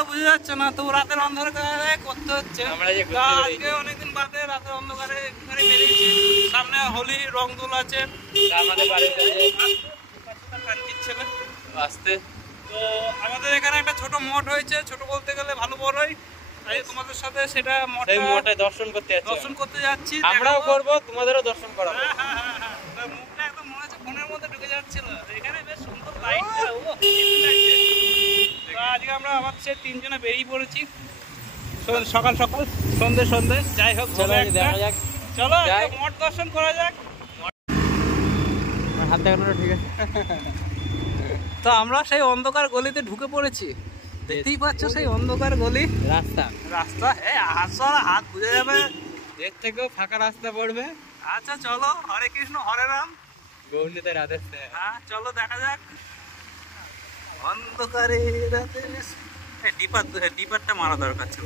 ভালো বোঝা যাচ্ছে না, তো রাতের অন্ধকারে করতে হচ্ছে। আজকে অনেকদিন বাদে রাতের অন্ধকারে এখানে বেরিয়েছি। সামনে হোলি রং দোল আছে, আমাদের বাড়িতে আসতে। তো আমাদের এখানে একটা ছোট মঠ হয়েছে, ছোট বলতে গেলে ভালো বড়ই। তাই তোমাদের সাথে সেটা মঠে দর্শন করতে যাচ্ছি। আমরাও করবো, তোমাদেরও দর্শন করাবো। হ্যাঁ, মুখটা একদম মনে হচ্ছে ফোনের মধ্যে ঢুকে যাচ্ছিল। এখানে বেশ সুন্দর লাইট, আজকে আমরা আবার সে তিনজনে বেরিয়ে পড়েছি সকাল সকাল, সন্ধে। যাই হোক, চলো মঠ দর্শন করা যাক। হাত দেখানোটা ঠিক আছে। তো আমরা সেই অন্ধকার গলিতে ঢুকে পড়েছি, দেখতেই পাচ্ছ সেই অন্ধকার গলি। রাস্তা হাত বুঝে যাবে, এর থেকেও ফাঁকা রাস্তা পড়বে। আচ্ছা চলো, হরে কৃষ্ণ হরে রাম, গৌরীতে রাধে। হ্যাঁ চলো দেখা যাক। অন্ধকারে রাতে ডিপারটা মারা দরকার ছিল,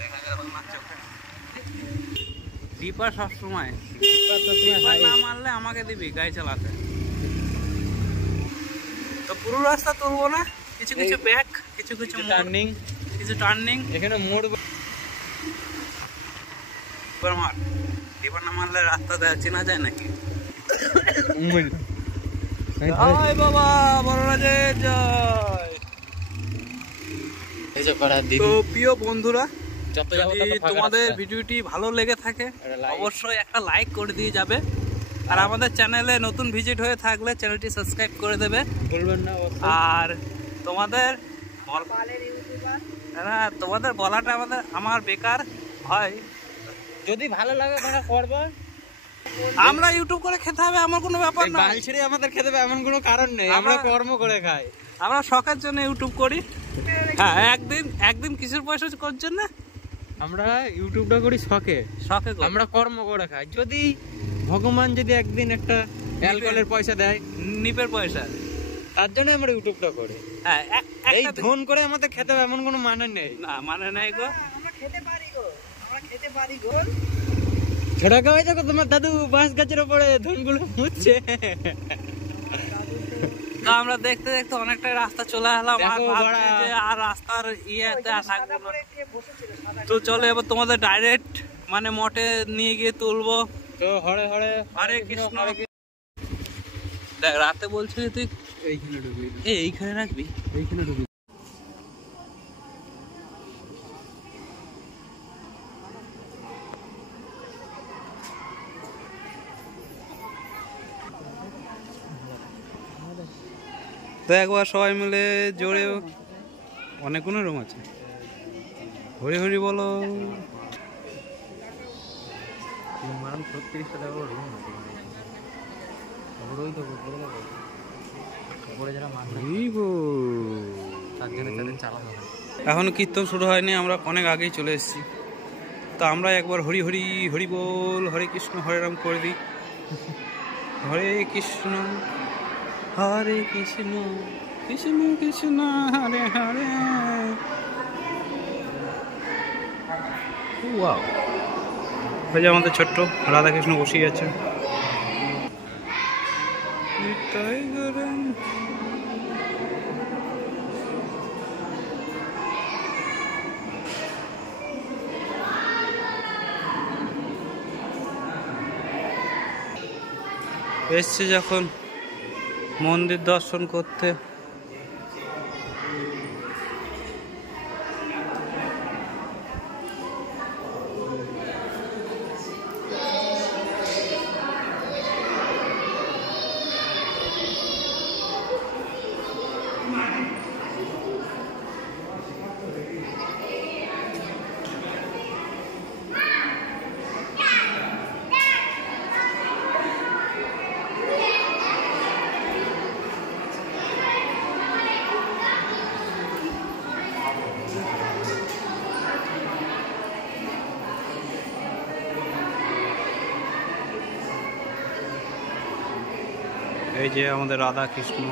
দেখা গেল না চোখে। ডিপার সবসময় না মারলে আমাকে দিবি গাড়ি চালাতে। তো পুরো রাস্তা তুলবো না, কিছু ব্যাক, কিছু টার্নিং। এখানে মোড় মার, ডিপার না মারলে রাস্তা চেনা যায় নাকি? জয় বাবা বড়রাজের জয়। তো প্রিয় বন্ধুরা, যদি তোমাদের ভিডিওটি ভালো লেগে থাকে অবশ্যই একটা লাইক করে দিয়ে যাবে। আর আমাদের চ্যানেলে নতুন ভিজিট হয়ে থাকলে চ্যানেলটি সাবস্ক্রাইব করে দেবে, বলবেন না। আর তোমাদের বলাটা আমার বেকার হয়। যদি ভালো লাগে তাহলে করবো। আমরা ইউটিউব করে খেতে হবে এমন কোনো ব্যাপার না, গাল ছেড়ে আমাদের খেতে হবে এমন কোনো কারণ নেই। আমরা কর্ম করে খাই, আমরা শখের জন্য ইউটিউব করি। হ্যাঁ, একদিন কিসের পয়সা করছেন না, আমরা ইউটিউবটা করি শখে। আমরা কর্ম করে খাই। যদি ভগবান যদি একদিন একটা অ্যালকোহলের পয়সা দেয়, নিপের পয়সা, তার জন্য আমরা ইউটিউবটা করি। হ্যাঁ, এই ধন করে আমাদের খেতে হবে এমন কোনো মানে নেই। না মানে নেই গো, আমরা খেতে পারি গো। ছোট কাবাই দেখো, তোমার দাদু বাঁশ গাছের উপরে ধনগুলো মুছছে। তো আমরা দেখতে অনেকটাই রাস্তা চলে এলাম, আর রাস্তার ইয়েতে আসা। তো চলো এবার তোমাদের ডাইরেক্ট মানে মঠে নিয়ে গিয়ে তুলবো। তো হরে কৃষ্ণ। দেখ রাতে বলছিলি তুই এইখানে ঢুকবি, এইখানে রাখবি, এইখানে ঢুকবি। তো একবার সবাই মিলে জোরে, অনেকগুলো রুম আছে, হরি হরি বলো। 36টা রুম আছে। এখনো কীর্তন শুরু হয়নি, আমরা অনেক আগেই চলে এসেছি। তো আমরা একবার হরি হরি হরি বল, হরে কৃষ্ণ হরে রাম করে দিই। হরে কৃষ্ণ কৃষ্ণ কৃষ্ণ হরে হরে। ওয়াও, ওই যে আমাদের ছোট্ট রাধাকৃষ্ণ বসেই আছে। এসছে যখন মন্দির দর্শন করতে, এই যে আমাদের রাধা কৃষ্ণ।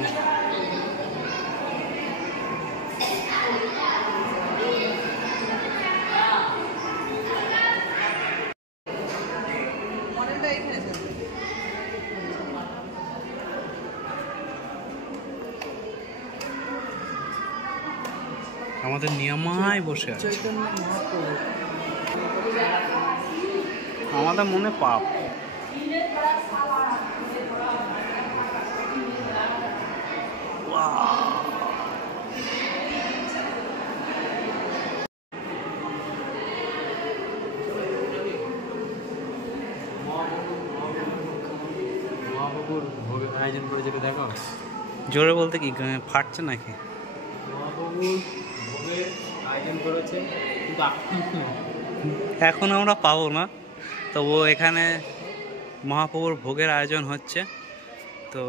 আমাদের নিয়মায় বসে আছে। আমাদের মনে পাপ। মহাপ্রভুর ভোগের আয়োজন করেছে দেখো। জোরে বলতে কি ফাটছে নাকি? মহাপ্রভুর ভোগের আয়োজন করেছে কিন্তু এখন আমরা পাবো না, তবু এখানে মহাপ্রভুর ভোগের আয়োজন হচ্ছে। তো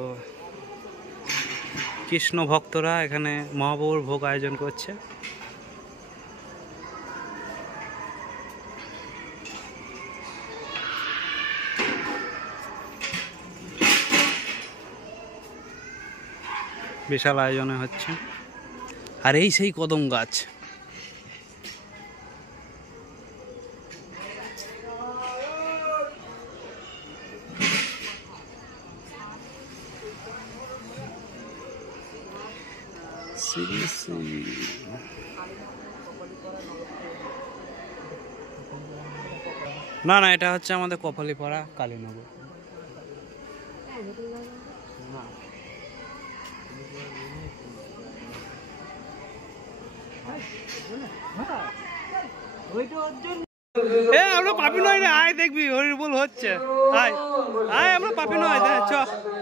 কৃষ্ণ ভক্তরা এখানে মহাপ্রভুর ভোগ আয়োজন করছে। বিশাল আয়োজনে হচ্ছে। আর এই সেই কদম গাছ। না না, এটা হচ্ছে আমাদের কপালীপাড়া কালীনগর। আমরা পাপি নয় রে, আয় দেখবি হরিবোল হচ্ছে। আয় আয়, আমরা পাপি নয়, চ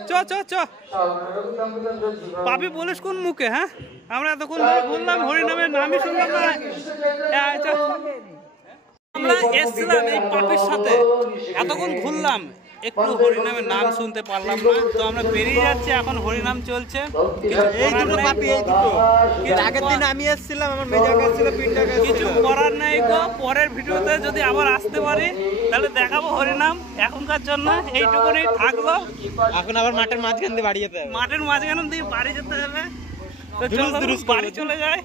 চ চ চ। পাপি বলিস কোন মুখে? হ্যাঁ, আমরা এতক্ষণ বললাম হরিনামের নামই শুনলাম না। আমরা এসছিলাম এই পাপির সাথে, এতক্ষণ ঘুরলাম, একটু হরিনামের নাম শুনতে পারলাম না। তো আমরা বেরিয়ে যাচ্ছি, এখন হরিনাম চলছে। এই দুটো পাপি, এই দুটো আগের দিন আমি এসেছিলাম, আমার মেজা কাজ ছিল, পিন্ডা কাজ ছিল। কিছু করার নেই গো, পরের ভিডিওতে যদি আবার আসতে পারি তাহলে দেখাবো হরিনাম। এখনকার জন্য এইটুকুনি থাকলো। এখন আবার মাঠের মাঝখান দিয়ে বাড়ি যেতে হবে, মাঠের মাঝখান দিয়ে বাড়ি যেতে হবে। তো চলো বাড়ি চলে যায়।